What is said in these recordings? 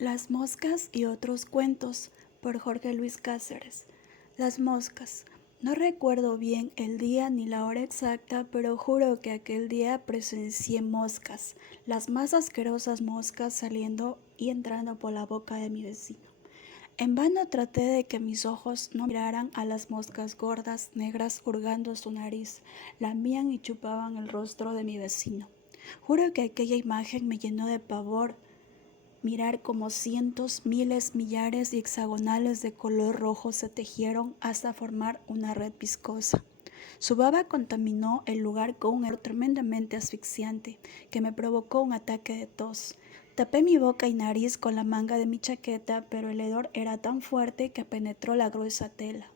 Las moscas y otros cuentos por Jorge Luis Cáceres. Las moscas. No recuerdo bien el día ni la hora exacta, pero juro que aquel día presencié moscas, las más asquerosas moscas saliendo y entrando por la boca de mi vecino. En vano traté de que mis ojos no miraran a las moscas gordas, negras, hurgando su nariz, lamían y chupaban el rostro de mi vecino. Juro que aquella imagen me llenó de pavor. Mirar como cientos, miles, millares y hexagonales de color rojo se tejieron hasta formar una red viscosa. Su baba contaminó el lugar con un hedor tremendamente asfixiante que me provocó un ataque de tos. Tapé mi boca y nariz con la manga de mi chaqueta, pero el hedor era tan fuerte que penetró la gruesa tela.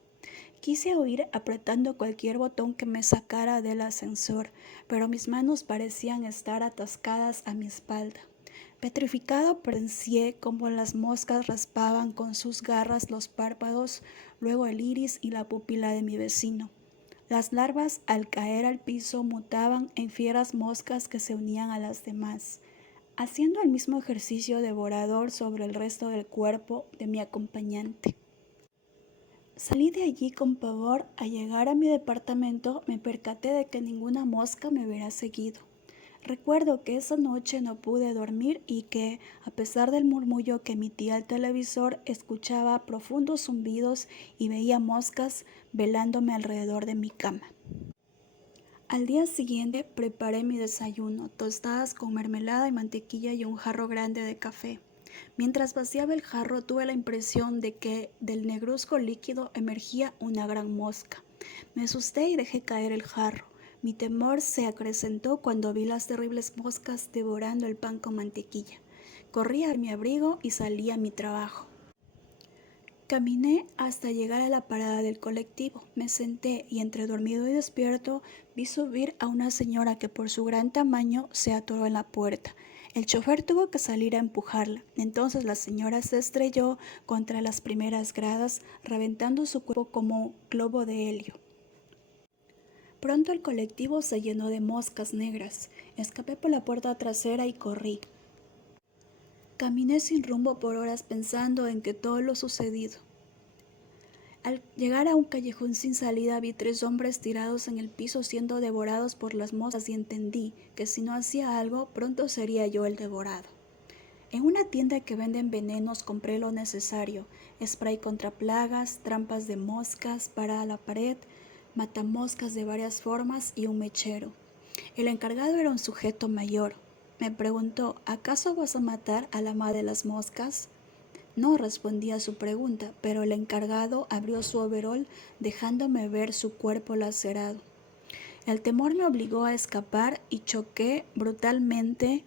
Quise huir apretando cualquier botón que me sacara del ascensor, pero mis manos parecían estar atascadas a mi espalda. Petrificado presencié cómo las moscas raspaban con sus garras los párpados, luego el iris y la pupila de mi vecino. Las larvas, al caer al piso, mutaban en fieras moscas que se unían a las demás, haciendo el mismo ejercicio devorador sobre el resto del cuerpo de mi acompañante. Salí de allí con pavor. Al llegar a mi departamento me percaté de que ninguna mosca me hubiera seguido. Recuerdo que esa noche no pude dormir y que, a pesar del murmullo que emitía el televisor, escuchaba profundos zumbidos y veía moscas velándome alrededor de mi cama. Al día siguiente preparé mi desayuno, tostadas con mermelada y mantequilla y un jarro grande de café. Mientras vaciaba el jarro tuve la impresión de que del negruzco líquido emergía una gran mosca. Me asusté y dejé caer el jarro. Mi temor se acrecentó cuando vi las terribles moscas devorando el pan con mantequilla. Corrí a mi abrigo y salí a mi trabajo. Caminé hasta llegar a la parada del colectivo. Me senté y entre dormido y despierto vi subir a una señora que por su gran tamaño se atoró en la puerta. El chofer tuvo que salir a empujarla. Entonces la señora se estrelló contra las primeras gradas, reventando su cuerpo como un globo de helio. Pronto el colectivo se llenó de moscas negras. Escapé por la puerta trasera y corrí. Caminé sin rumbo por horas pensando en que todo lo sucedido. Al llegar a un callejón sin salida vi 3 hombres tirados en el piso siendo devorados por las moscas y entendí que si no hacía algo pronto sería yo el devorado. En una tienda que venden venenos compré lo necesario: spray contra plagas, trampas de moscas para la pared, matamoscas de varias formas y un mechero. El encargado era un sujeto mayor. Me preguntó: ¿acaso vas a matar a la madre de las moscas? No respondí a su pregunta, pero el encargado abrió su overol dejándome ver su cuerpo lacerado. El temor me obligó a escapar y choqué brutalmente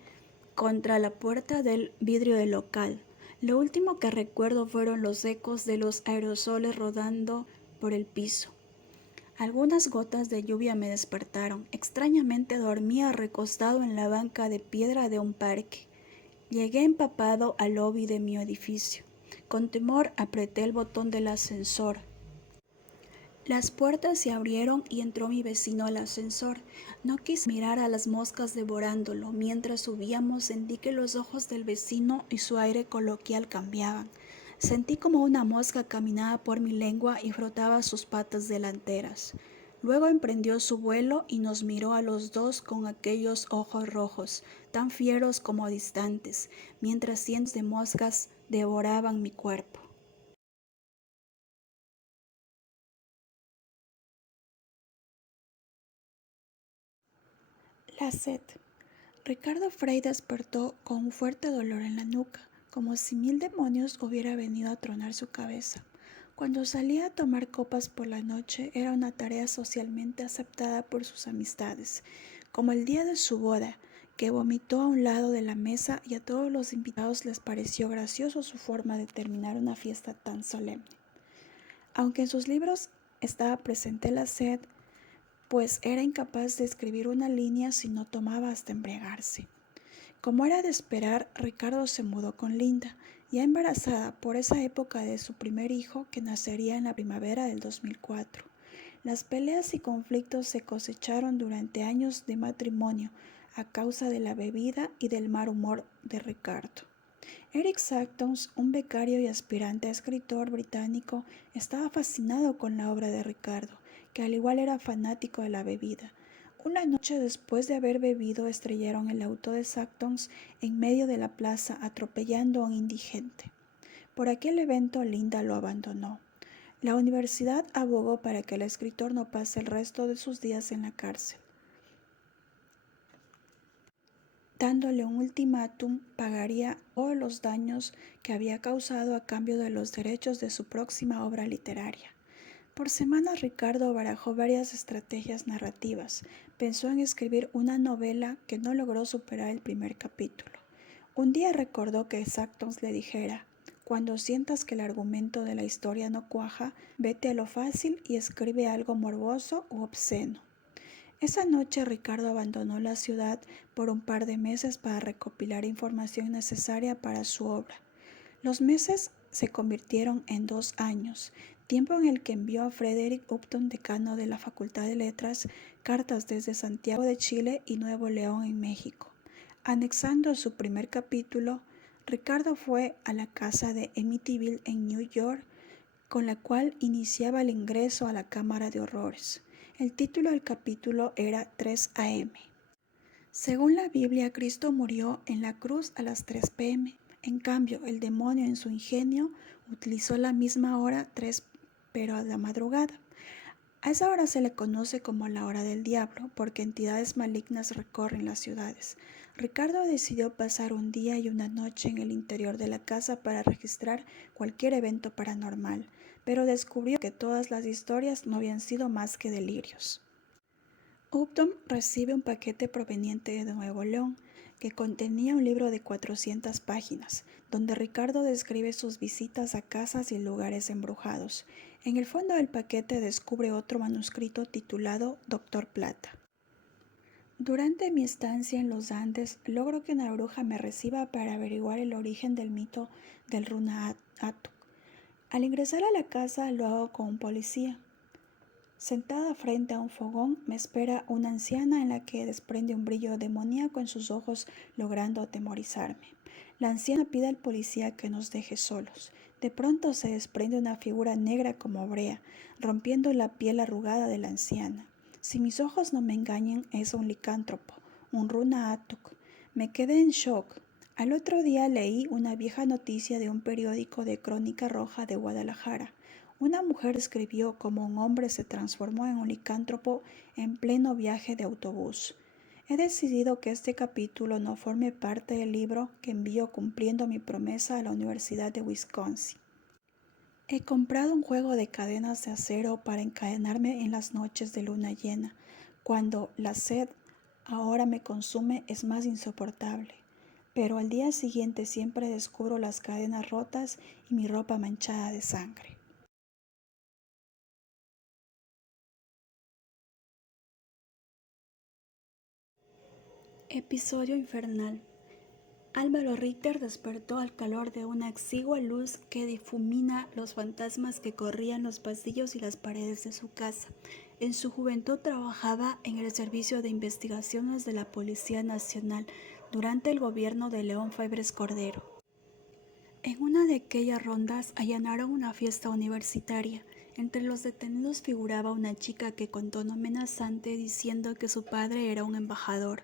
contra la puerta del vidrio del local. Lo último que recuerdo fueron los ecos de los aerosoles rodando por el piso. Algunas gotas de lluvia me despertaron. Extrañamente dormía recostado en la banca de piedra de un parque. Llegué empapado al lobby de mi edificio. Con temor apreté el botón del ascensor. Las puertas se abrieron y entró mi vecino al ascensor. No quise mirar a las moscas devorándolo. Mientras subíamos sentí que los ojos del vecino y su aire coloquial cambiaban. Sentí como una mosca caminaba por mi lengua y frotaba sus patas delanteras. Luego emprendió su vuelo y nos miró a los dos con aquellos ojos rojos, tan fieros como distantes, mientras cientos de moscas devoraban mi cuerpo. La sed. Ricardo Frey despertó con un fuerte dolor en la nuca, como si 1000 demonios hubiera venido a tronar su cabeza. Cuando salía a tomar copas por la noche era una tarea socialmente aceptada por sus amistades, como el día de su boda, que vomitó a un lado de la mesa y a todos los invitados les pareció gracioso su forma de terminar una fiesta tan solemne. Aunque en sus libros estaba presente la sed, pues era incapaz de escribir una línea si no tomaba hasta embriagarse. Como era de esperar, Ricardo se mudó con Linda, ya embarazada por esa época de su primer hijo que nacería en la primavera del 2004. Las peleas y conflictos se cosecharon durante años de matrimonio a causa de la bebida y del mal humor de Ricardo. Eric Sanchez, un becario y aspirante a escritor británico, estaba fascinado con la obra de Ricardo, que al igual era fanático de la bebida. Una noche después de haber bebido, estrellaron el auto de Sanchez en medio de la plaza, atropellando a un indigente. Por aquel evento, Linda lo abandonó. La universidad abogó para que el escritor no pase el resto de sus días en la cárcel, dándole un ultimátum: pagaría todos los daños que había causado a cambio de los derechos de su próxima obra literaria. Por semanas Ricardo barajó varias estrategias narrativas. Pensó en escribir una novela que no logró superar el primer capítulo. Un día recordó que Sanchez le dijera: cuando sientas que el argumento de la historia no cuaja, vete a lo fácil y escribe algo morboso u obsceno. Esa noche Ricardo abandonó la ciudad por un par de meses para recopilar información necesaria para su obra. Los meses se convirtieron en 2 años, tiempo en el que envió a Frederick Upton, decano de la Facultad de Letras, cartas desde Santiago de Chile y Nuevo León en México. Anexando su primer capítulo, Ricardo fue a la casa de Amityville en New York, con la cual iniciaba el ingreso a la Cámara de Horrores. El título del capítulo era 3 a.m. Según la Biblia, Cristo murió en la cruz a las 3 p.m. En cambio, el demonio, en su ingenio, utilizó la misma hora, 3, pero a la madrugada. A esa hora se le conoce como la hora del diablo, porque entidades malignas recorren las ciudades. Ricardo decidió pasar un día y una noche en el interior de la casa para registrar cualquier evento paranormal, pero descubrió que todas las historias no habían sido más que delirios. Upton recibe un paquete proveniente de Nuevo León, que contenía un libro de 400 páginas, donde Ricardo describe sus visitas a casas y lugares embrujados. En el fondo del paquete descubre otro manuscrito titulado Doctor Plata. Durante mi estancia en los Andes, logro que una bruja me reciba para averiguar el origen del mito del Runa Atuk. Al ingresar a la casa lo hago con un policía. Sentada frente a un fogón me espera una anciana en la que desprende un brillo demoníaco en sus ojos, logrando atemorizarme. La anciana pide al policía que nos deje solos. De pronto se desprende una figura negra como brea, rompiendo la piel arrugada de la anciana. Si mis ojos no me engañan, es un licántropo, un Runa Atuk. Me quedé en shock. Al otro día leí una vieja noticia de un periódico de Crónica Roja de Guadalajara. Una mujer escribió cómo un hombre se transformó en un licántropo en pleno viaje de autobús. He decidido que este capítulo no forme parte del libro que envío cumpliendo mi promesa a la Universidad de Wisconsin. He comprado un juego de cadenas de acero para encadenarme en las noches de luna llena, cuando la sed ahora me consume es más insoportable. Pero al día siguiente siempre descubro las cadenas rotas y mi ropa manchada de sangre. Episodio infernal. Álvaro Richter despertó al calor de una exigua luz que difumina los fantasmas que corrían los pasillos y las paredes de su casa. En su juventud trabajaba en el Servicio de Investigaciones de la Policía Nacional durante el gobierno de León Febres Cordero. En una de aquellas rondas allanaron una fiesta universitaria. Entre los detenidos figuraba una chica que con tono amenazante diciendo que su padre era un embajador.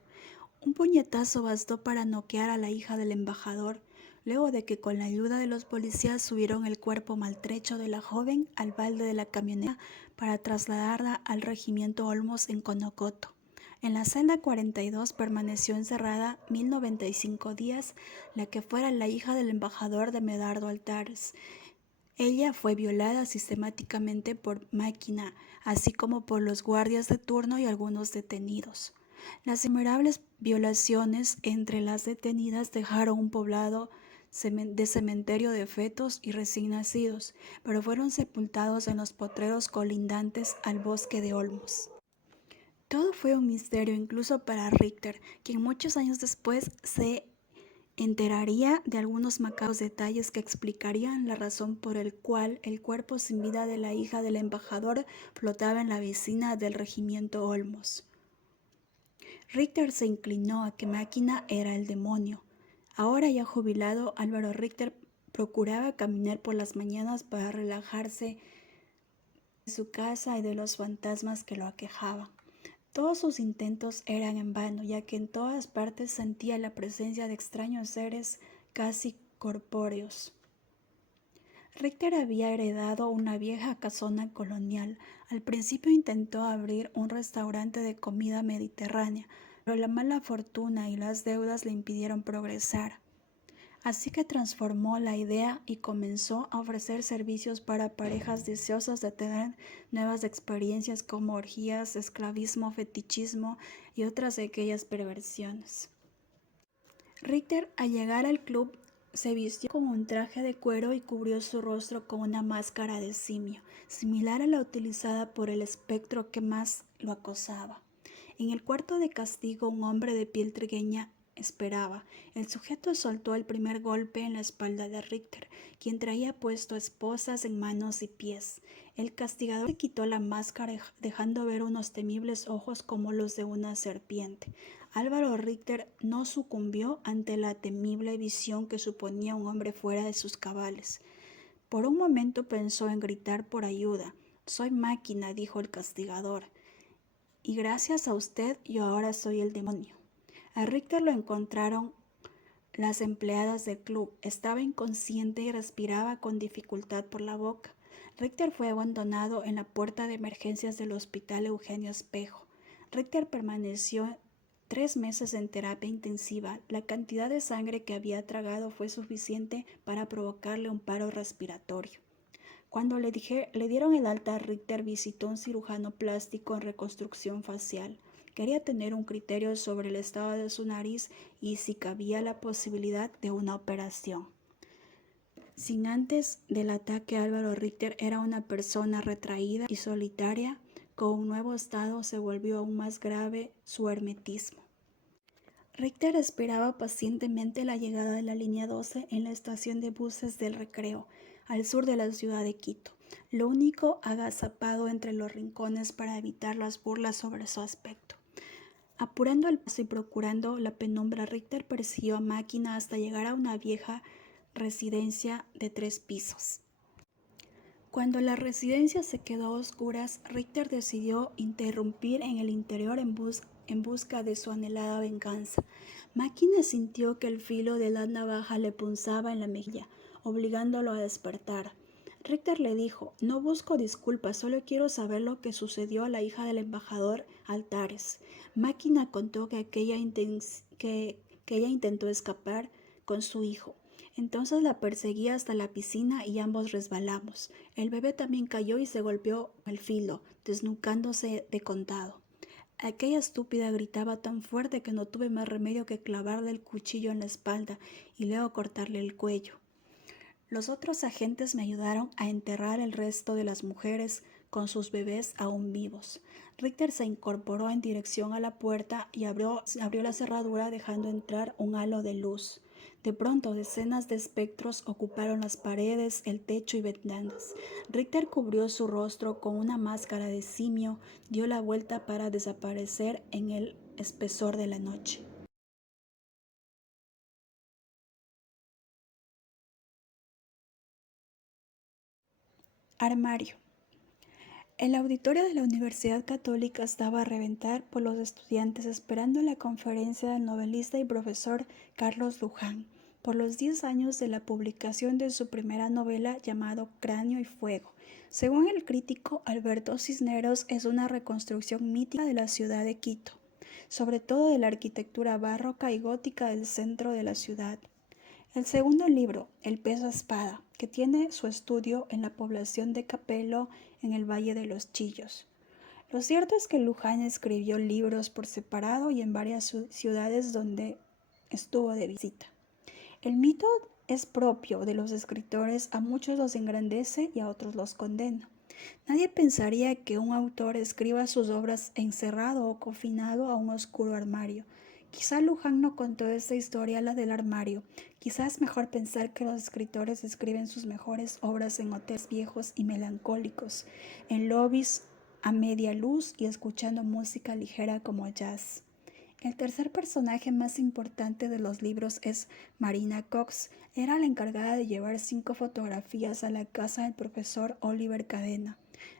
Un puñetazo bastó para noquear a la hija del embajador, luego de que con la ayuda de los policías subieron el cuerpo maltrecho de la joven al balde de la camioneta para trasladarla al regimiento Olmos en Conocoto. En la celda 42 permaneció encerrada 1095 días, la que fuera la hija del embajador de Medardo Altares. Ella fue violada sistemáticamente por Máquina, así como por los guardias de turno y algunos detenidos. Las innumerables violaciones entre las detenidas dejaron un poblado de cementerio de fetos y recién nacidos, pero fueron sepultados en los potreros colindantes al bosque de Olmos. Todo fue un misterio incluso para Richter, quien muchos años después se enteraría de algunos macabros detalles que explicarían la razón por el cual el cuerpo sin vida de la hija del embajador flotaba en la piscina del regimiento Olmos. Richter se inclinó a que Máquina era el demonio, Ahora ya jubilado, Álvaro Richter procuraba caminar por las mañanas para relajarse de su casa y de los fantasmas que lo aquejaban. Todos sus intentos eran en vano, ya que en todas partes sentía la presencia de extraños seres casi corpóreos. Richter había heredado una vieja casona colonial. Al principio intentó abrir un restaurante de comida mediterránea, pero la mala fortuna y las deudas le impidieron progresar. Así que transformó la idea y comenzó a ofrecer servicios para parejas deseosas de tener nuevas experiencias como orgías, esclavismo, fetichismo y otras de aquellas perversiones. Richter, al llegar al club, se vistió con un traje de cuero y cubrió su rostro con una máscara de simio, similar a la utilizada por el espectro que más lo acosaba. En el cuarto de castigo, un hombre de piel trigueña esperaba. El sujeto soltó el primer golpe en la espalda de Richter, quien traía puesto esposas en manos y pies. El castigador se quitó la máscara, dejando ver unos temibles ojos como los de una serpiente. Álvaro Richter no sucumbió ante la temible visión que suponía un hombre fuera de sus cabales. Por un momento pensó en gritar por ayuda. «Soy máquina», dijo el castigador, «y gracias a usted yo ahora soy el demonio». A Richter lo encontraron las empleadas del club. Estaba inconsciente y respiraba con dificultad por la boca. Richter fue abandonado en la puerta de emergencias del Hospital Eugenio Espejo. Richter permaneció 3 meses en terapia intensiva. La cantidad de sangre que había tragado fue suficiente para provocarle un paro respiratorio. Cuando le dieron el alta, Richter visitó a un cirujano plástico en reconstrucción facial. Quería tener un criterio sobre el estado de su nariz y si cabía la posibilidad de una operación. Sin antes del ataque, Álvaro Richter era una persona retraída y solitaria. Con un nuevo estado se volvió aún más grave su hermetismo. Richter esperaba pacientemente la llegada de la línea 12 en la estación de buses del Recreo, al sur de la ciudad de Quito, lo único agazapado entre los rincones para evitar las burlas sobre su aspecto. Apurando el paso y procurando la penumbra, Richter persiguió a máquina hasta llegar a una vieja residencia de 3 pisos. Cuando la residencia se quedó a oscuras, Richter decidió interrumpir en el interior en busca de su anhelada venganza. Máquina sintió que el filo de la navaja le punzaba en la mejilla, obligándolo a despertar. Richter le dijo: «No busco disculpas, solo quiero saber lo que sucedió a la hija del embajador Altares». Máquina contó que ella intentó escapar con su hijo. Entonces la perseguí hasta la piscina y ambos resbalamos. El bebé también cayó y se golpeó el filo, desnucándose de contado. Aquella estúpida gritaba tan fuerte que no tuve más remedio que clavarle el cuchillo en la espalda y luego cortarle el cuello. Los otros agentes me ayudaron a enterrar el resto de las mujeres con sus bebés aún vivos. Richter se incorporó en dirección a la puerta y abrió la cerradura, dejando entrar un halo de luz. De pronto, decenas de espectros ocuparon las paredes, el techo y ventanas. Richter cubrió su rostro con una máscara de simio, dio la vuelta para desaparecer en el espesor de la noche. Armario. El auditorio de la Universidad Católica estaba a reventar por los estudiantes esperando la conferencia del novelista y profesor Carlos Luján por los 10 años de la publicación de su primera novela llamado Cráneo y Fuego. Según el crítico Alberto Cisneros, es una reconstrucción mítica de la ciudad de Quito, sobre todo de la arquitectura barroca y gótica del centro de la ciudad. El segundo libro, El peso espada, que tiene su estudio en la población de Capelo, en el Valle de los Chillos. Lo cierto es que Luján escribió libros por separado y en varias ciudades donde estuvo de visita. El mito es propio de los escritores, a muchos los engrandece y a otros los condena. Nadie pensaría que un autor escriba sus obras encerrado o confinado a un oscuro armario. Quizá Luján no contó esta historia, la del armario. Quizás es mejor pensar que los escritores escriben sus mejores obras en hoteles viejos y melancólicos, en lobbies a media luz y escuchando música ligera como jazz. El tercer personaje más importante de los libros es Marina Cox. Era la encargada de llevar 5 fotografías a la casa del profesor Oliver Cadena.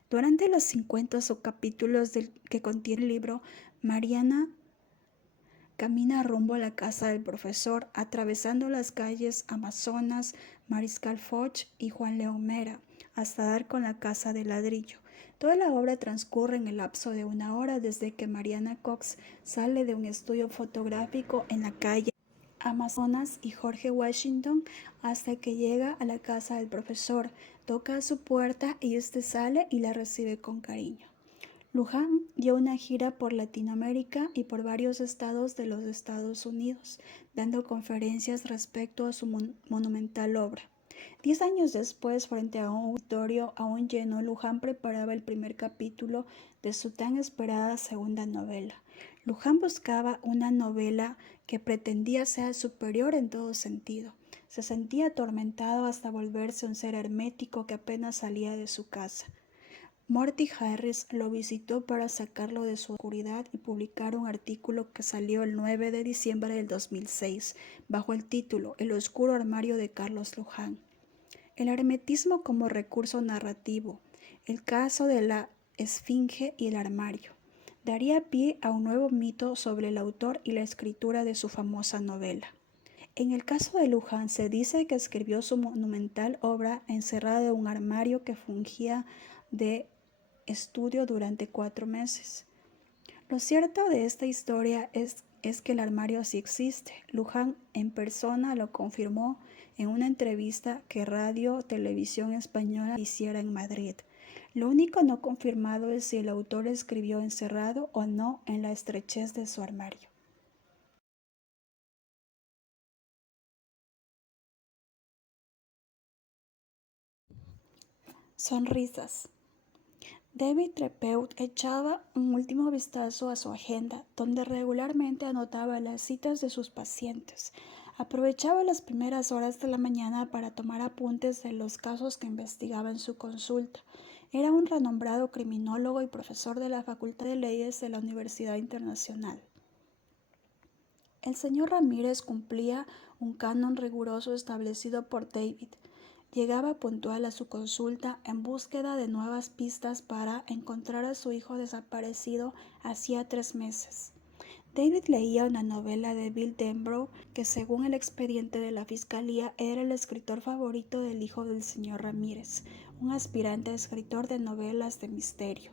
Durante los 50 subcapítulos que contiene el libro, Mariana camina rumbo a la casa del profesor, atravesando las calles Amazonas, Mariscal Foch y Juan León Mera, hasta dar con la casa de ladrillo. Toda la obra transcurre en el lapso de 1 hora desde que Mariana Cox sale de un estudio fotográfico en la calle Amazonas y Jorge Washington hasta que llega a la casa del profesor, toca a su puerta y este sale y la recibe con cariño. Luján dio una gira por Latinoamérica y por varios estados de los Estados Unidos, dando conferencias respecto a su monumental obra. 10 años después, frente a un auditorio aún lleno, Luján preparaba el primer capítulo de su tan esperada segunda novela. Luján buscaba una novela que pretendía ser superior en todo sentido. Se sentía atormentado hasta volverse un ser hermético que apenas salía de su casa. Morty Harris lo visitó para sacarlo de su oscuridad y publicar un artículo que salió el 9 de diciembre del 2006, bajo el título El oscuro armario de Carlos Luján. El hermetismo como recurso narrativo, el caso de la esfinge y el armario, daría pie a un nuevo mito sobre el autor y la escritura de su famosa novela. En el caso de Luján se dice que escribió su monumental obra encerrada en un armario que fungía de estudio durante 4 meses. Lo cierto de esta historia es que el armario sí existe. Luján en persona lo confirmó en una entrevista que Radio Televisión Española hiciera en Madrid. Lo único no confirmado es si el autor escribió encerrado o no en la estrechez de su armario. Sonrisas. David Trepeut echaba un último vistazo a su agenda, donde regularmente anotaba las citas de sus pacientes. Aprovechaba las primeras horas de la mañana para tomar apuntes de los casos que investigaba en su consulta. Era un renombrado criminólogo y profesor de la Facultad de Leyes de la Universidad Internacional. El señor Ramírez cumplía un canon riguroso establecido por David. Llegaba puntual a su consulta en búsqueda de nuevas pistas para encontrar a su hijo desaparecido hacía 3 meses. David leía una novela de Bill Denbrough que, según el expediente de la fiscalía, era el escritor favorito del hijo del señor Ramírez, un aspirante a escritor de novelas de misterio.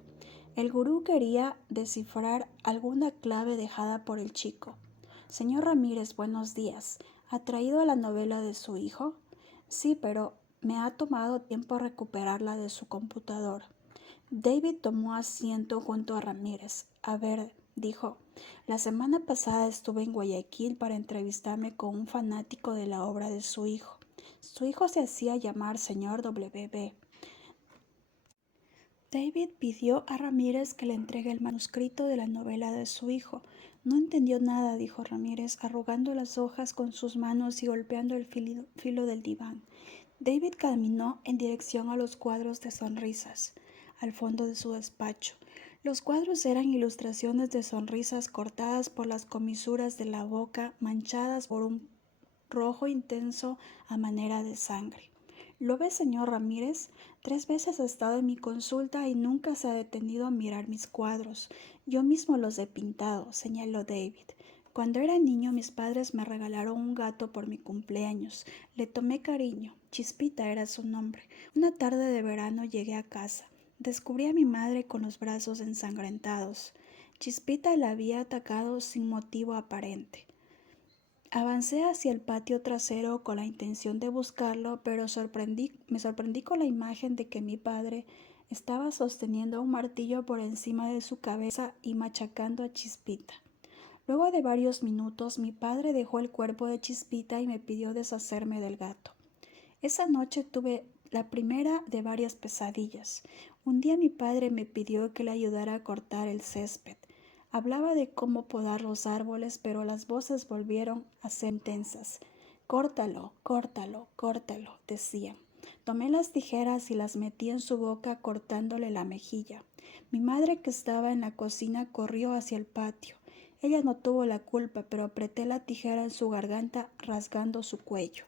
El gurú quería descifrar alguna clave dejada por el chico. Señor Ramírez, buenos días. ¿Ha traído la novela de su hijo? Sí, pero me ha tomado tiempo recuperarla de su computadora. David tomó asiento junto a Ramírez. A ver, dijo, la semana pasada estuve en Guayaquil para entrevistarme con un fanático de la obra de su hijo. Su hijo se hacía llamar señor W.B. David pidió a Ramírez que le entregue el manuscrito de la novela de su hijo. No entendió nada, dijo Ramírez, arrugando las hojas con sus manos y golpeando el filo del diván. David caminó en dirección a los cuadros de sonrisas, al fondo de su despacho. Los cuadros eran ilustraciones de sonrisas cortadas por las comisuras de la boca, manchadas por un rojo intenso a manera de sangre. ¿Lo ve, señor Ramírez? 3 veces ha estado en mi consulta y nunca se ha detenido a mirar mis cuadros. Yo mismo los he pintado, señaló David. Cuando era niño, mis padres me regalaron un gato por mi cumpleaños. Le tomé cariño. Chispita era su nombre. Una tarde de verano llegué a casa. Descubrí a mi madre con los brazos ensangrentados. Chispita la había atacado sin motivo aparente. Avancé hacia el patio trasero con la intención de buscarlo, pero me sorprendí con la imagen de que mi padre estaba sosteniendo un martillo por encima de su cabeza y machacando a Chispita. Luego de varios minutos, mi padre dejó el cuerpo de Chispita y me pidió deshacerme del gato. Esa noche tuve la primera de varias pesadillas. Un día mi padre me pidió que le ayudara a cortar el césped. Hablaba de cómo podar los árboles, pero las voces volvieron a ser intensas. Córtalo, córtalo, córtalo, decían. Tomé las tijeras y las metí en su boca cortándole la mejilla. Mi madre, que estaba en la cocina, corrió hacia el patio. Ella no tuvo la culpa, pero apreté la tijera en su garganta, rasgando su cuello.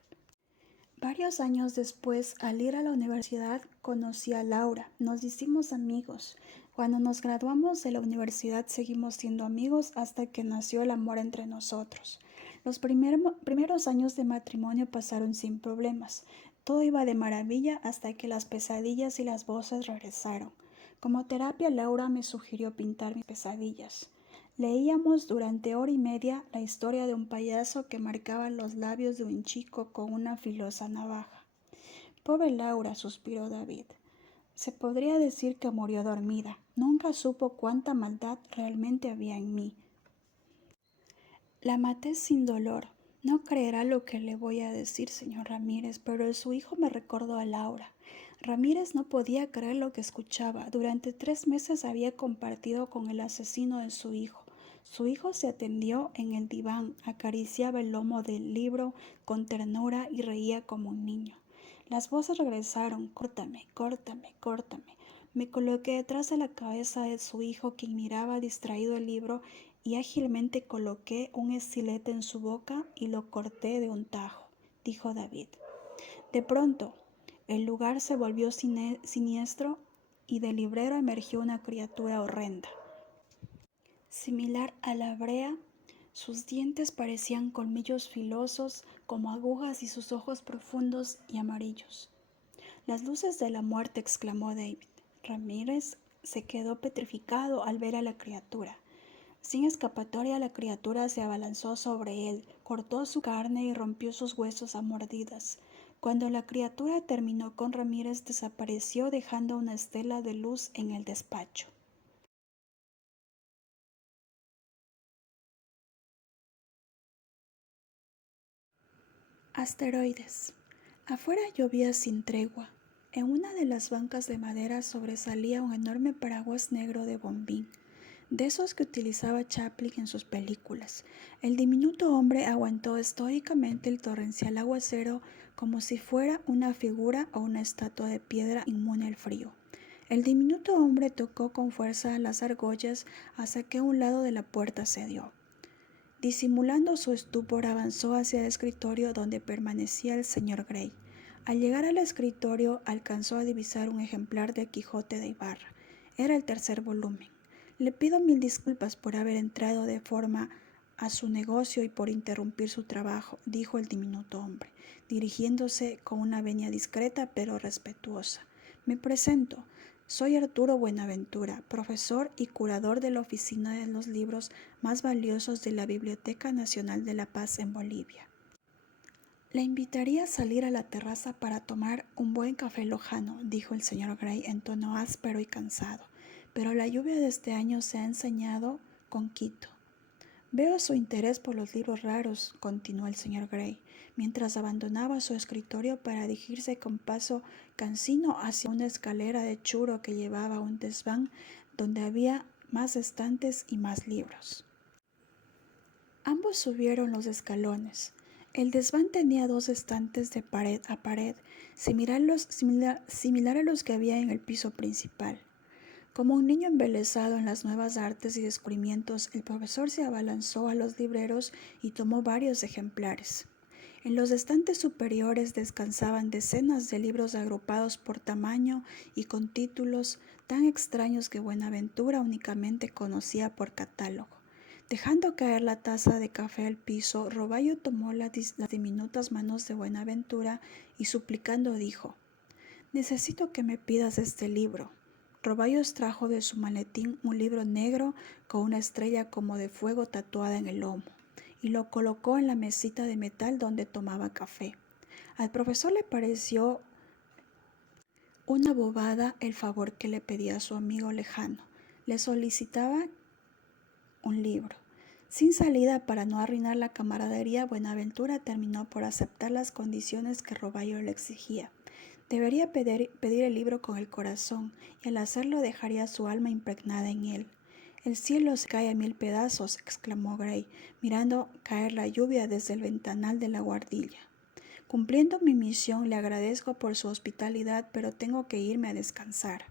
Varios años después, al ir a la universidad, conocí a Laura. Nos hicimos amigos. Cuando nos graduamos de la universidad seguimos siendo amigos hasta que nació el amor entre nosotros. Los primeros años de matrimonio pasaron sin problemas. Todo iba de maravilla hasta que las pesadillas y las voces regresaron. Como terapia, Laura me sugirió pintar mis pesadillas. Leíamos durante hora y media la historia de un payaso que marcaba los labios de un chico con una filosa navaja. Pobre Laura, suspiró David. Se podría decir que murió dormida. Nunca supo cuánta maldad realmente había en mí. La maté sin dolor. No creerá lo que le voy a decir, señor Ramírez, pero su hijo me recordó a Laura. Ramírez no podía creer lo que escuchaba. Durante 3 meses había compartido con el asesino de su hijo. Su hijo se atendió en el diván, acariciaba el lomo del libro con ternura y reía como un niño. Las voces regresaron: córtame, córtame, córtame. Me coloqué detrás de la cabeza de su hijo, quien miraba distraído el libro, y ágilmente coloqué un estilete en su boca y lo corté de un tajo, dijo David. De pronto, el lugar se volvió siniestro y del librero emergió una criatura horrenda. Similar a la brea, sus dientes parecían colmillos filosos como agujas y sus ojos profundos y amarillos. Las luces de la muerte, exclamó David. Ramírez se quedó petrificado al ver a la criatura. Sin escapatoria, la criatura se abalanzó sobre él, cortó su carne y rompió sus huesos a mordidas. Cuando la criatura terminó con Ramírez, desapareció dejando una estela de luz en el despacho. Asteroides. Afuera llovía sin tregua. En una de las bancas de madera sobresalía un enorme paraguas negro de bombín, de esos que utilizaba Chaplin en sus películas. El diminuto hombre aguantó estoicamente el torrencial aguacero como si fuera una figura o una estatua de piedra inmune al frío. El diminuto hombre tocó con fuerza las argollas hasta que un lado de la puerta cedió. Disimulando su estupor, avanzó hacia el escritorio donde permanecía el señor Grey. Al llegar al escritorio, alcanzó a divisar un ejemplar de Quijote de Ibarra. Era el 3er volumen. Le pido 1000 disculpas por haber entrado de forma a su negocio y por interrumpir su trabajo, dijo el diminuto hombre, dirigiéndose con una venia discreta pero respetuosa. Me presento. Soy Arturo Buenaventura, profesor y curador de la oficina de los libros más valiosos de la Biblioteca Nacional de La Paz en Bolivia. Le invitaría a salir a la terraza para tomar un buen café lojano, dijo el señor Grey en tono áspero y cansado, pero la lluvia de este año se ha ensañado con Quito. Veo su interés por los libros raros, continuó el señor Grey, mientras abandonaba su escritorio para dirigirse con paso cansino hacia una escalera de churo que llevaba a un desván donde había más estantes y más libros. Ambos subieron los escalones. El desván tenía 2 estantes de pared a pared, similar a los que había en el piso principal. Como un niño embelesado en las nuevas artes y descubrimientos, el profesor se abalanzó a los libreros y tomó varios ejemplares. En los estantes superiores descansaban decenas de libros agrupados por tamaño y con títulos tan extraños que Buenaventura únicamente conocía por catálogo. Dejando caer la taza de café al piso, Roballo tomó las diminutas manos de Buenaventura y suplicando dijo: «Necesito que me pidas este libro». Roballo extrajo de su maletín un libro negro con una estrella como de fuego tatuada en el lomo y lo colocó en la mesita de metal donde tomaba café. Al profesor le pareció una bobada el favor que le pedía a su amigo lejano. Le solicitaba un libro. Sin salida, para no arruinar la camaradería, Buenaventura terminó por aceptar las condiciones que Roballo le exigía. Debería pedir el libro con el corazón, y al hacerlo dejaría su alma impregnada en él. «El cielo se cae a 1000 pedazos», exclamó Grey, mirando caer la lluvia desde el ventanal de la guardilla. «Cumpliendo mi misión, le agradezco por su hospitalidad, pero tengo que irme a descansar».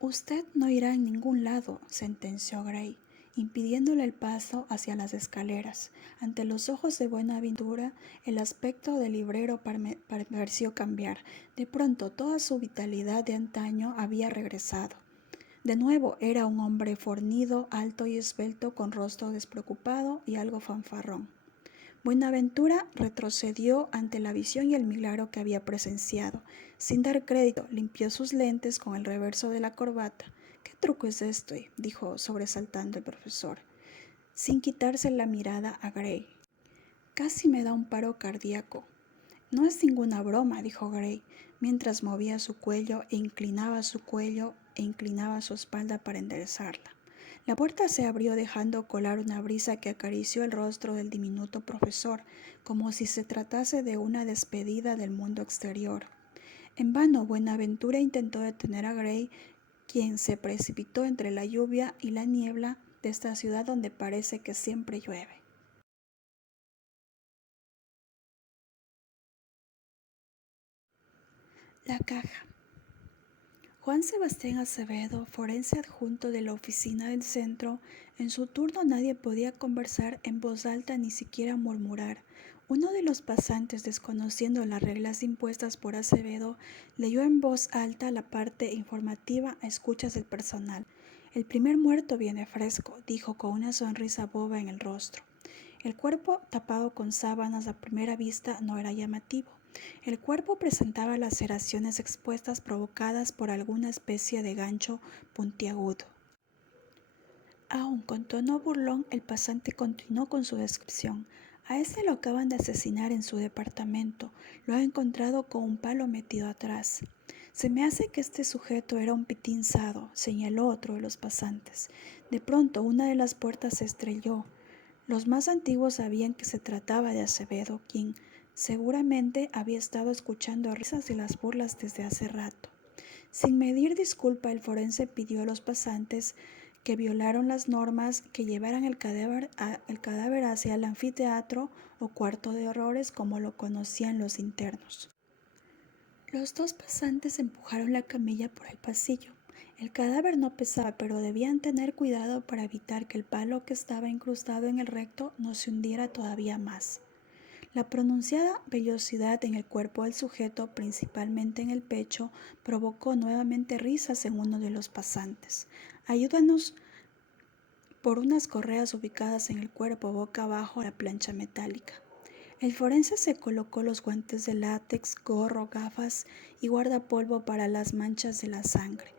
«Usted no irá a ningún lado», sentenció Grey, impidiéndole el paso hacia las escaleras. Ante los ojos de Buenaventura, el aspecto del librero pareció cambiar. De pronto, toda su vitalidad de antaño había regresado. De nuevo era un hombre fornido, alto y esbelto, con rostro despreocupado y algo fanfarrón. Buenaventura retrocedió ante la visión y el milagro que había presenciado. Sin dar crédito, limpió sus lentes con el reverso de la corbata. «¿Qué truco es este?», dijo sobresaltando el profesor, sin quitarse la mirada a Gray. «Casi me da un paro cardíaco». «No es ninguna broma», dijo Gray, mientras movía su cuello e inclinaba su espalda para enderezarla. La puerta se abrió dejando colar una brisa que acarició el rostro del diminuto profesor, como si se tratase de una despedida del mundo exterior. En vano Buenaventura intentó detener a Gray, quien se precipitó entre la lluvia y la niebla de esta ciudad donde parece que siempre llueve. La caja. Juan Sebastián Acevedo, forense adjunto de la oficina del centro, en su turno nadie podía conversar en voz alta ni siquiera murmurar. Uno de los pasantes, desconociendo las reglas impuestas por Acevedo, leyó en voz alta la parte informativa a escuchas del personal. «El primer muerto viene fresco», dijo con una sonrisa boba en el rostro. El cuerpo, tapado con sábanas, a primera vista no era llamativo. El cuerpo presentaba laceraciones expuestas provocadas por alguna especie de gancho puntiagudo. Aún con tono burlón, el pasante continuó con su descripción. «A ese lo acaban de asesinar en su departamento. Lo han encontrado con un palo metido atrás». «Se me hace que este sujeto era un pitinzado», señaló otro de los pasantes. De pronto, una de las puertas se estrelló. Los más antiguos sabían que se trataba de Acevedo, quien seguramente había estado escuchando a risas y las burlas desde hace rato. Sin medir disculpa, el forense pidió a los pasantes que violaron las normas que llevaran el cadáver hacia el anfiteatro o cuarto de horrores, como lo conocían los internos. Los dos pasantes empujaron la camilla por el pasillo. El cadáver no pesaba, pero debían tener cuidado para evitar que el palo que estaba incrustado en el recto no se hundiera todavía más. La pronunciada vellosidad en el cuerpo del sujeto, principalmente en el pecho, provocó nuevamente risas en uno de los pasantes. «Ayúdanos por unas correas ubicadas en el cuerpo boca abajo a la plancha metálica». El forense se colocó los guantes de látex, gorro, gafas y guardapolvo para las manchas de la sangre.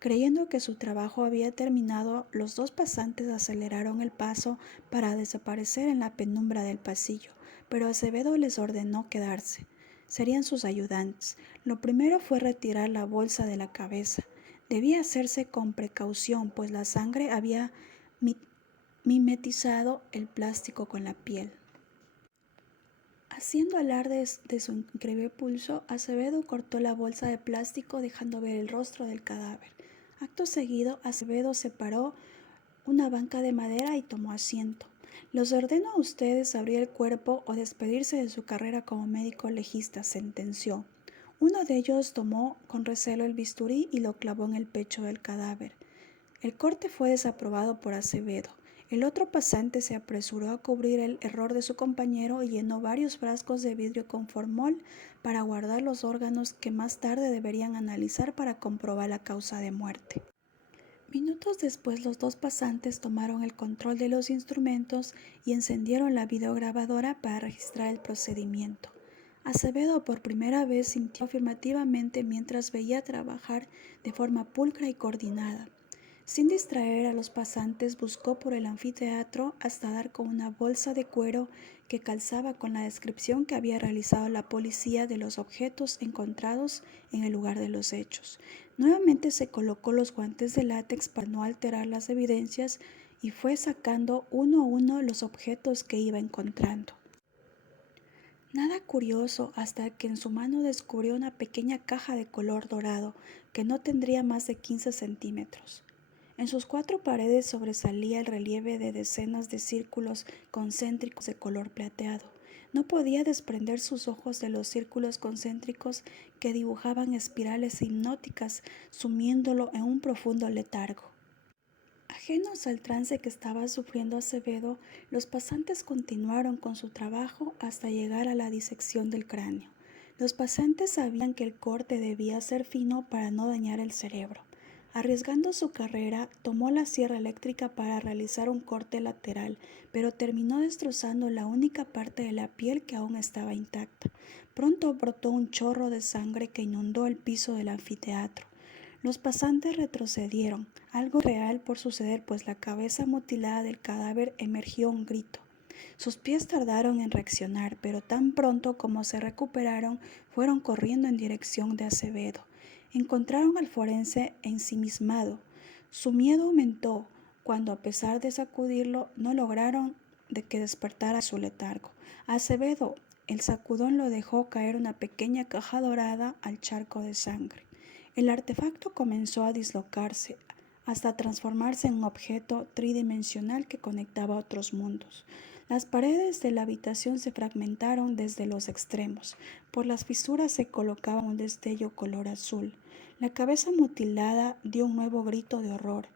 Creyendo que su trabajo había terminado, los dos pasantes aceleraron el paso para desaparecer en la penumbra del pasillo, pero Acevedo les ordenó quedarse. Serían sus ayudantes. Lo primero fue retirar la bolsa de la cabeza. Debía hacerse con precaución, pues la sangre había mimetizado el plástico con la piel. Haciendo alarde de su increíble pulso, Acevedo cortó la bolsa de plástico dejando ver el rostro del cadáver. Acto seguido, Acevedo separó una banca de madera y tomó asiento. «Les ordeno a ustedes abrir el cuerpo o despedirse de su carrera como médico legista», sentenció. Uno de ellos tomó con recelo el bisturí y lo clavó en el pecho del cadáver. El corte fue desaprobado por Acevedo. El otro pasante se apresuró a cubrir el error de su compañero y llenó varios frascos de vidrio con formol para guardar los órganos que más tarde deberían analizar para comprobar la causa de muerte. Minutos después, los dos pasantes tomaron el control de los instrumentos y encendieron la videograbadora para registrar el procedimiento. Acevedo por primera vez sintió afirmativamente mientras veía trabajar de forma pulcra y coordinada. Sin distraer a los pasantes, buscó por el anfiteatro hasta dar con una bolsa de cuero que calzaba con la descripción que había realizado la policía de los objetos encontrados en el lugar de los hechos. Nuevamente se colocó los guantes de látex para no alterar las evidencias y fue sacando uno a uno los objetos que iba encontrando. Nada curioso hasta que en su mano descubrió una pequeña caja de color dorado que no tendría más de 15 centímetros. En sus 4 paredes sobresalía el relieve de decenas de círculos concéntricos de color plateado. No podía desprender sus ojos de los círculos concéntricos que dibujaban espirales hipnóticas, sumiéndolo en un profundo letargo. Ajenos al trance que estaba sufriendo Acevedo, los pasantes continuaron con su trabajo hasta llegar a la disección del cráneo. Los pasantes sabían que el corte debía ser fino para no dañar el cerebro. Arriesgando su carrera, tomó la sierra eléctrica para realizar un corte lateral, pero terminó destrozando la única parte de la piel que aún estaba intacta. Pronto brotó un chorro de sangre que inundó el piso del anfiteatro. Los pasantes retrocedieron, algo real por suceder, pues la cabeza mutilada del cadáver emergió un grito. Sus pies tardaron en reaccionar, pero tan pronto como se recuperaron, fueron corriendo en dirección de Acevedo. Encontraron al forense ensimismado. Su miedo aumentó cuando, a pesar de sacudirlo, no lograron de que despertara su letargo. Acevedo, el sacudón lo dejó caer una pequeña caja dorada al charco de sangre. El artefacto comenzó a dislocarse hasta transformarse en un objeto tridimensional que conectaba a otros mundos. Las paredes de la habitación se fragmentaron desde los extremos. Por las fisuras se colocaba un destello color azul. La cabeza mutilada dio un nuevo grito de horror.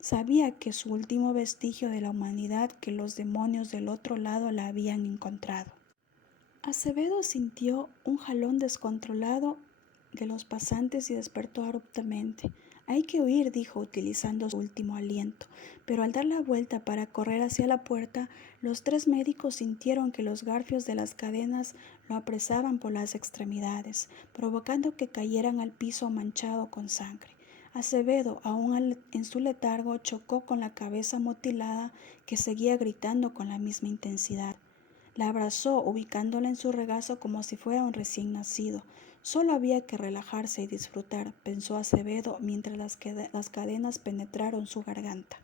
Sabía que su último vestigio de la humanidad, que los demonios del otro lado la habían encontrado. Acevedo sintió un jalón descontrolado de los pasantes y despertó abruptamente. Hay que huir, dijo, utilizando su último aliento, pero al dar la vuelta para correr hacia la puerta, los tres médicos sintieron que los garfios de las cadenas lo apresaban por las extremidades, provocando que cayeran al piso manchado con sangre. Acevedo, aún en su letargo, chocó con la cabeza mutilada que seguía gritando con la misma intensidad. La abrazó, ubicándola en su regazo como si fuera un recién nacido. Solo había que relajarse y disfrutar, pensó Acevedo mientras las cadenas penetraron su garganta.